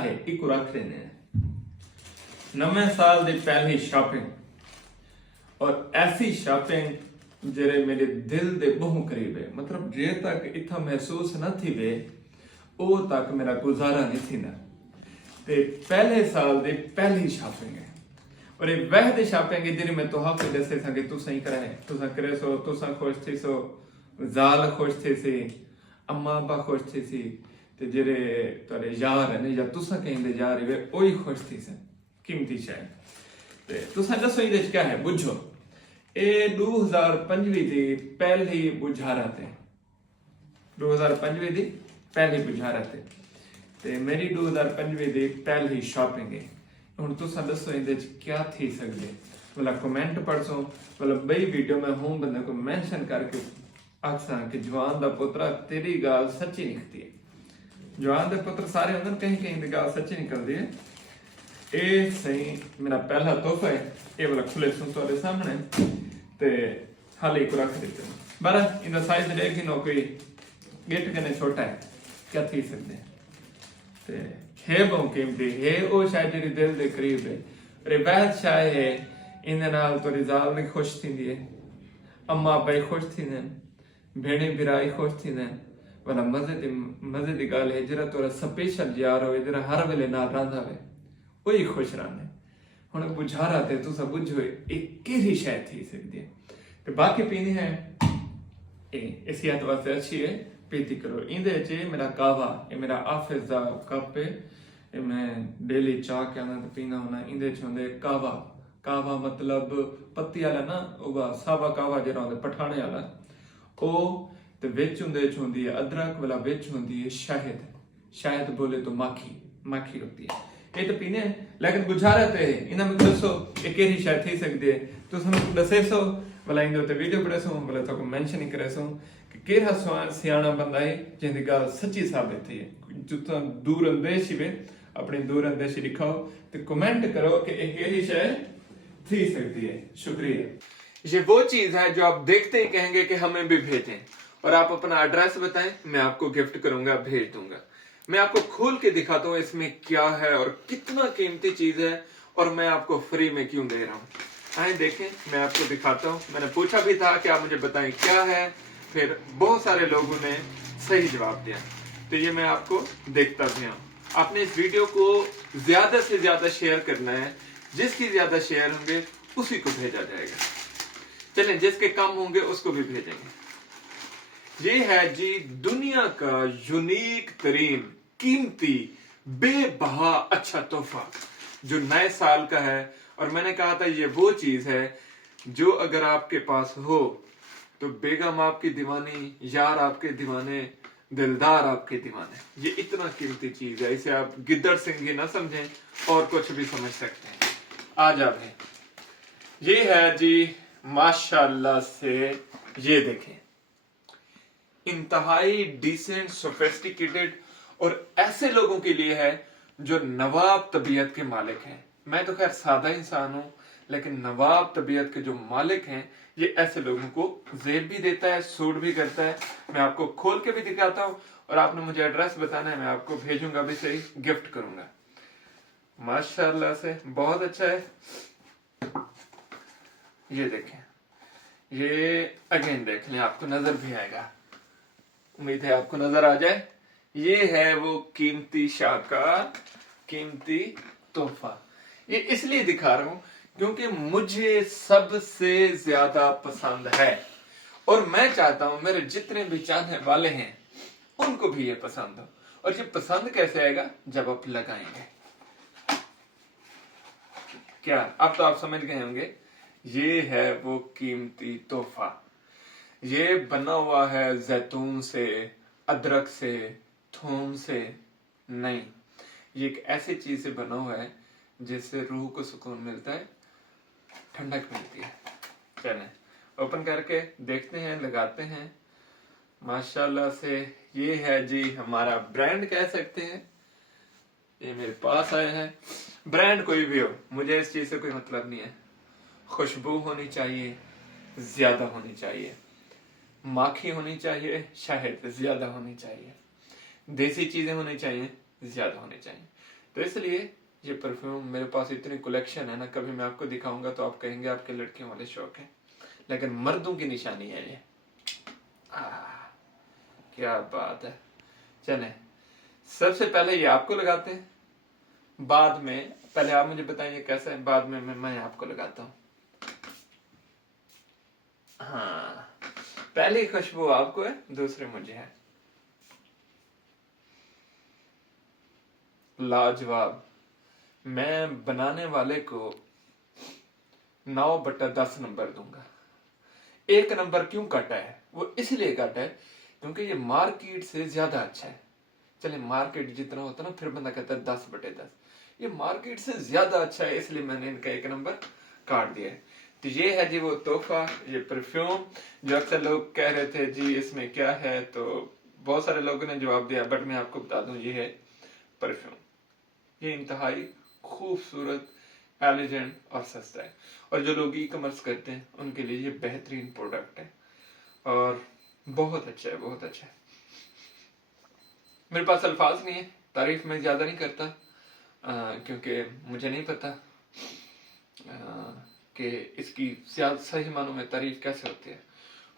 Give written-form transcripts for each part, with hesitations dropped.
है एक रख लेने नवे साल की पहली शॉपिंग और ऐसी शॉपिंग जेरे मेरे दिल दे बहुत करीब है। मतलब जे तक इतना महसूस न थी वे ओ तक मेरा गुजारा नहीं थी ना। ते पहले साल दी पहली शॉपिंग है और ये वह दी शॉपिंग है जिन्हें मैं तुहां को दसे था कि तुसा ही कराए तुसा करे सो तुसा खुश थी सो जाल खुश थे सी अम्मा अब्बा खुश थे सी ते जेरे तोरे यार है या तुसा कहेंदे यार वे ओही खुश थी सन कीमती शायद ते तुसा दसो ये क्या है बुझो ए 2025 दी पहली बुझारत है 2025 दी पहली बुझारत है ते मेरी 2025 दी पहली शॉपिंग है हुण तुसा दसो इहदे च क्या थी सकदे मतलब कमेंट पढ़सो मतलब बई वीडियो में हूं बंदे को मेंशन करके आखसा कि जवान दा पुत्रा तेरी गाल सच्ची निकलती है। जवान दे पुत्र सारे होंदे कहीं कहीं दी गाल सच्ची निकलती है। ए सही मेरा पहला तोहफा है ये वाला खुले सुन तुम्हारे सामने ते हाले को रख देते हैं बारा इनका साइज देख नो कोई गिफ्ट करने छोटा है क्या थी सकते ते है बहुत कीमती है ओ शायद तेरी दिल दे करीब है रिवायत शायद है इन नाल तोरी जाल भी खुश थी है अम्मा अब्बा खुश थी ने भेड़े बिराई खुश थी ने वाला मजे दी गल है जरा तोरा स्पेशल यार हो जरा हर वेले नाल रंदा वे वही खुश रहने हुण बुझारा ते तुसा बुझो एक केरी शायद थी सकदी है ते बाकी पीनी है इस याद वास्ते अच्छी है पीती करो इंदे च मेरा कावा ये मेरा ऑफिस दा कप है ये मैं डेली चाह के आना पीना होना इंदे च होंदे कावा कावा मतलब पत्ती वाला ना ओवा सावा कावा जरा होंदे पठाने वाला ओ ते विच हुंदे च होंदी है अदरक वाला विच होंदी है शहद शायद बोले तो माखी माखी होती है ये तो पीने लेकिन गुजारत है इन्हें में दसो ये केरी शायद थी सकती है तो समझ दसे सो भला इंदे ते वीडियो पड़े सो भला तो मेंशन ही करे सो कि केरा सियाना बंदा है जिंदी गल सच्ची साबित थी है जुता दूर अंदेश ही अपनी दूर अंदेशी दिखाओ तो कमेंट करो कि ये केरी शायद थी सकती है। शुक्रिया। ये वो चीज है जो आप देखते ही कहेंगे कि हमें भी भेजें और आप अपना एड्रेस बताएं मैं आपको गिफ्ट करूंगा भेज दूंगा। मैं आपको खोल के दिखाता हूँ इसमें क्या है और कितना कीमती चीज है और मैं आपको फ्री में क्यों दे रहा हूँ। आए देखें मैं आपको दिखाता हूँ। मैंने पूछा भी था कि आप मुझे बताएं क्या है फिर बहुत सारे लोगों ने सही जवाब दिया तो ये मैं आपको देखता भी हूँ। आपने इस वीडियो को ज्यादा से ज्यादा शेयर करना है जिसकी ज्यादा शेयर होंगे उसी को भेजा जाएगा। चलें जिसके कम होंगे उसको भी भेजेंगे। ये है जी दुनिया का यूनिक तरीन कीमती बेबहा अच्छा तोहफा जो नए साल का है और मैंने कहा था ये वो चीज है जो अगर आपके पास हो तो बेगम आपकी दीवानी यार आपके दीवाने दिलदार आपके दीवाने। ये इतना कीमती चीज है इसे आप गिद्दड़ सिंह ना समझें और कुछ भी समझ सकते हैं। आ जाए ये है जी माशाल्लाह से ये देखें इंतहाई डिसेंट सोफिस्टिकेटेड और ऐसे लोगों के लिए है जो नवाब तबीयत के मालिक हैं। मैं तो खैर सादा इंसान हूं लेकिन नवाब तबीयत के जो मालिक हैं ये ऐसे लोगों को जेब भी देता है सूट भी करता है। मैं आपको खोल के भी दिखाता हूं और आपने मुझे एड्रेस बताना है मैं आपको भेजूंगा भी सही गिफ्ट करूंगा। माशाल्लाह से बहुत अच्छा है। ये देखें ये अगेन देख लें आपको नजर भी आएगा उम्मीद है आपको नजर आ जाए। ये है वो कीमती शाहकार कीमती तोहफा। ये इसलिए दिखा रहा हूं क्योंकि मुझे सबसे ज्यादा पसंद है और मैं चाहता हूं मेरे जितने भी चाहने वाले हैं उनको भी ये पसंद हो। और ये पसंद कैसे आएगा जब आप लगाएंगे। क्या अब तो आप समझ गए होंगे ये है वो कीमती तोहफा। ये बना हुआ है जैतून से अदरक से थूम से नहीं ये एक ऐसी चीज से बना हुआ है जिससे रूह को सुकून मिलता है ठंडक मिलती है। चलें ओपन करके देखते हैं लगाते हैं। माशाल्लाह से ये है जी हमारा ब्रांड कह सकते हैं। ये मेरे पास आए हैं। ब्रांड कोई भी हो मुझे इस चीज से कोई मतलब नहीं है। खुशबू होनी चाहिए ज्यादा होनी चाहिए माखी होनी चाहिए शहद ज्यादा होनी चाहिए देसी चीजें होनी चाहिए ज्यादा होनी चाहिए। तो इसलिए ये परफ्यूम मेरे पास इतनी कलेक्शन है ना, कभी मैं आपको दिखाऊंगा तो आप कहेंगे आपके लड़कियों वाले शौक है, लेकिन मर्दों की निशानी है ये। क्या बात है। चलें, सबसे पहले ये आपको लगाते हैं, बाद में पहले आप मुझे बताइए कैसा है, बाद में मैं आपको लगाता हूँ। हाँ, पहली खुशबू आपको है, दूसरी मुझे है। लाजवाब। मैं बनाने वाले को 9/10 नंबर दूंगा। 1 नंबर क्यों काटा है, वो इसलिए काटा है क्योंकि ये मार्केट से ज्यादा अच्छा है। चले, मार्केट जितना होता है ना, फिर बंदा कहता है 10/10, ये मार्केट से ज्यादा अच्छा है, इसलिए मैंने इनका 1 नंबर काट दिया है। तो ये है जी वो तोहफा, ये परफ्यूम जो अक्सर लोग कह रहे थे जी इसमें क्या है, तो बहुत सारे लोगों ने जवाब दिया, बट मैं आपको बता दूं ये है परफ्यूम। ये इंतहाई खूबसूरत, एलिजेंट और सस्ता है, और जो लोग ई कॉमर्स करते हैं उनके लिए ये बेहतरीन प्रोडक्ट है और बहुत अच्छा है, बहुत अच्छा है। मेरे पास अल्फाज नहीं है, तारीफ मैं ज्यादा नहीं करता क्योंकि मुझे नहीं पता कि इसकी सही मानों में तारीफ कैसे होती है।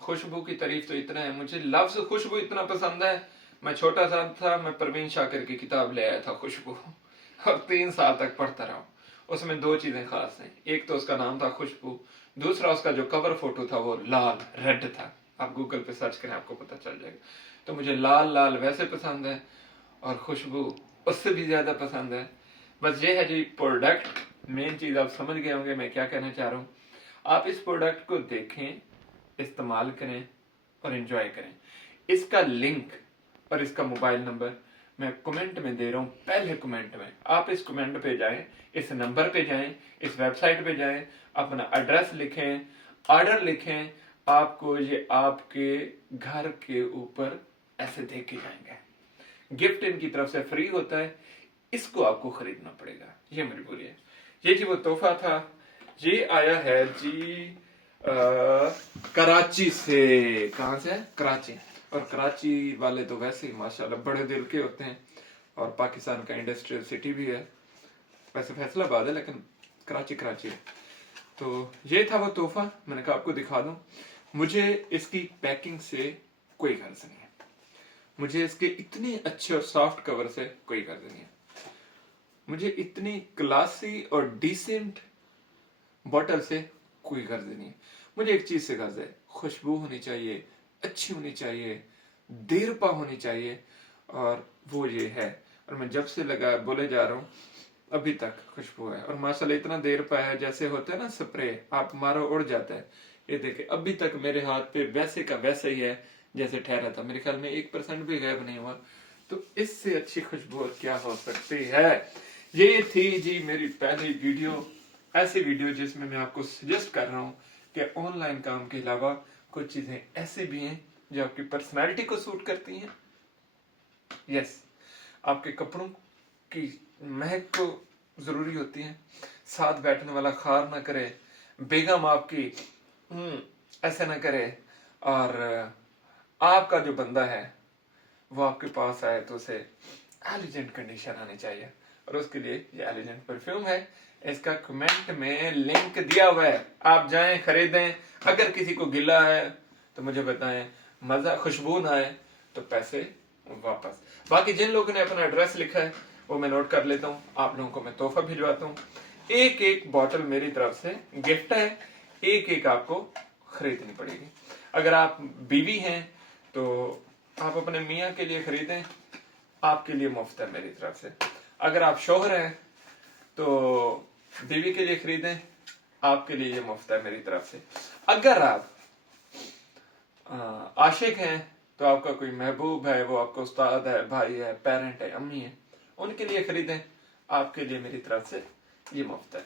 खुशबू की तारीफ तो इतना है, मुझे लफ्ज खुशबू इतना पसंद है, मैं छोटा सा था, मैं परवीन शाकिर की किताब ले आया था खुशबू और 3 साल तक पढ़ता रहा। उसमें 2 चीजें खास हैं, एक तो उसका नाम था खुशबू, दूसरा उसका जो कवर फोटो था वो लाल रेड था। आप गूगल पे सर्च करें आपको पता चल जाएगा। तो मुझे लाल लाल वैसे पसंद है और खुशबू उससे भी ज्यादा पसंद है। बस ये है जी प्रोडक्ट, मेन चीज आप समझ गए होंगे मैं क्या कहना चाह रहा हूँ। आप इस प्रोडक्ट को देखें, इस्तेमाल करें और एंजॉय करें। इसका लिंक और इसका मोबाइल नंबर मैं कमेंट में दे रहा हूं, पहले कमेंट में। आप इस कमेंट पे जाएं, इस नंबर पे जाएं, इस वेबसाइट पे जाएं, अपना एड्रेस लिखें, ऑर्डर लिखें, आपको ये आपके घर के ऊपर ऐसे दे के जाएंगे। गिफ्ट इनकी तरफ से फ्री होता है, इसको आपको खरीदना पड़ेगा, ये मजबूरी है। ये जी वो तोहफा था, ये आया है जी कराची से। कहाँ से है? कराची। और कराची वाले तो वैसे ही माशाल्लाह बड़े दिल के होते हैं, और पाकिस्तान का इंडस्ट्रियल सिटी भी है, वैसे फैसलाबाद है लेकिन कराची कराची है। तो ये था वो तोहफा, मैंने कहा आपको दिखा दूं। मुझे इसकी पैकिंग से कोई गर्ज नहीं है, मुझे इसके इतने अच्छे और सॉफ्ट कवर से कोई गर्ज नहीं है, मुझे इतनी क्लासी और डिसेंट बॉटल से कोई गर्ज नहीं है। मुझे एक चीज से गर्ज है, खुशबू होनी चाहिए, अच्छी होनी चाहिए, देर पा होनी चाहिए, और वो ये है। और मैं जब से लगा बोले जा रहा हूँ अभी तक खुशबू है, और माशाल्लाह इतना देर पा है, जैसे होता है ना स्प्रे, आप मारो उड़ जाता है। ये देखे अभी तक मेरे हाथ पे वैसे का वैसे ही है जैसे ठहरा था, मेरे ख्याल में 1% भी गायब नहीं हुआ। तो इससे अच्छी खुशबू क्या हो सकती है। ये थी जी मेरी पहली वीडियो, ऐसी वीडियो जिसमें मैं आपको सजेस्ट कर रहा हूँ कि ऑनलाइन काम के अलावा कुछ चीजें ऐसी भी हैं जो आपकी पर्सनालिटी को सूट करती हैं। यस, आपके कपड़ों की महक को जरूरी होती है, साथ बैठने वाला खार ना करे, बेगम आपकी ऐसे ना करे, और आपका जो बंदा है वो आपके पास आए तो उसे एलिजेंट कंडीशन आनी चाहिए, और उसके लिए ये एलिजेंट परफ्यूम है। इसका कमेंट में लिंक दिया हुआ है, आप जाएं खरीदें। अगर किसी को गिला है तो मुझे बताएं, मजा खुशबू ना आए तो पैसे वापस। बाकी जिन लोगों ने अपना एड्रेस लिखा है वो मैं नोट कर लेता हूँ, आप लोगों को मैं तोहफा भिजवाता हूँ। एक एक बॉटल मेरी तरफ से गिफ्ट है, एक एक आपको खरीदनी पड़ेगी। अगर आप बीवी हैं तो आप अपने मियाँ के लिए खरीदें, आपके लिए मुफ्त है मेरी तरफ से। अगर आप शोहर हैं तो बीवी के लिए खरीदें, आपके लिए ये मुफ्त है मेरी तरफ से। अगर आप आशिक हैं तो आपका कोई महबूब है, वो आपका उस्ताद है, भाई है, पेरेंट है, अम्मी है, उनके लिए खरीदें, आपके लिए मेरी तरफ से ये मुफ्त है।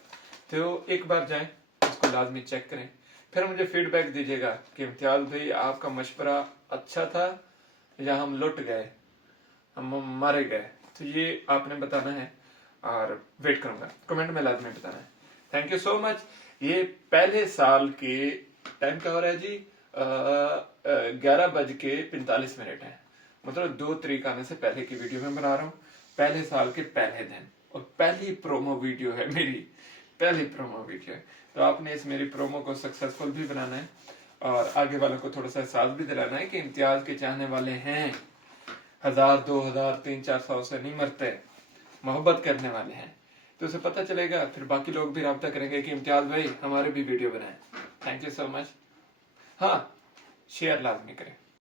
तो एक बार जाएं, उसको लाजमी चेक करें, फिर मुझे फीडबैक दीजिएगा कि इम्तियाज भाई आपका मशवरा अच्छा था या हम लुट गए, हम मारे गए। तो ये आपने बताना है और वेट करूंगा, कमेंट में लाजमी बताना है। Thank you so much. ये पहले साल के टाइम का हो रहा है जी 11:45 है, मतलब 2 तारीख आने से पहले की वीडियो में बना रहा हूँ, पहले साल के पहले दिन। और पहली प्रोमो वीडियो है, मेरी पहली प्रोमो वीडियो है। तो आपने इस मेरी प्रोमो को सक्सेसफुल भी बनाना है और आगे वालों को थोड़ा सा एहसास भी दिलाना है कि इम्तियाज के चाहने वाले हैं, 1000 2000 300-400 से नहीं मरते, मोहब्बत करने वाले हैं। तो उसे पता चलेगा, फिर बाकी लोग भी राब्ता करेंगे कि इम्तियाज भाई हमारे भी वीडियो बनाएं। Thank you so much. हाँ, शेयर लाजमी करें।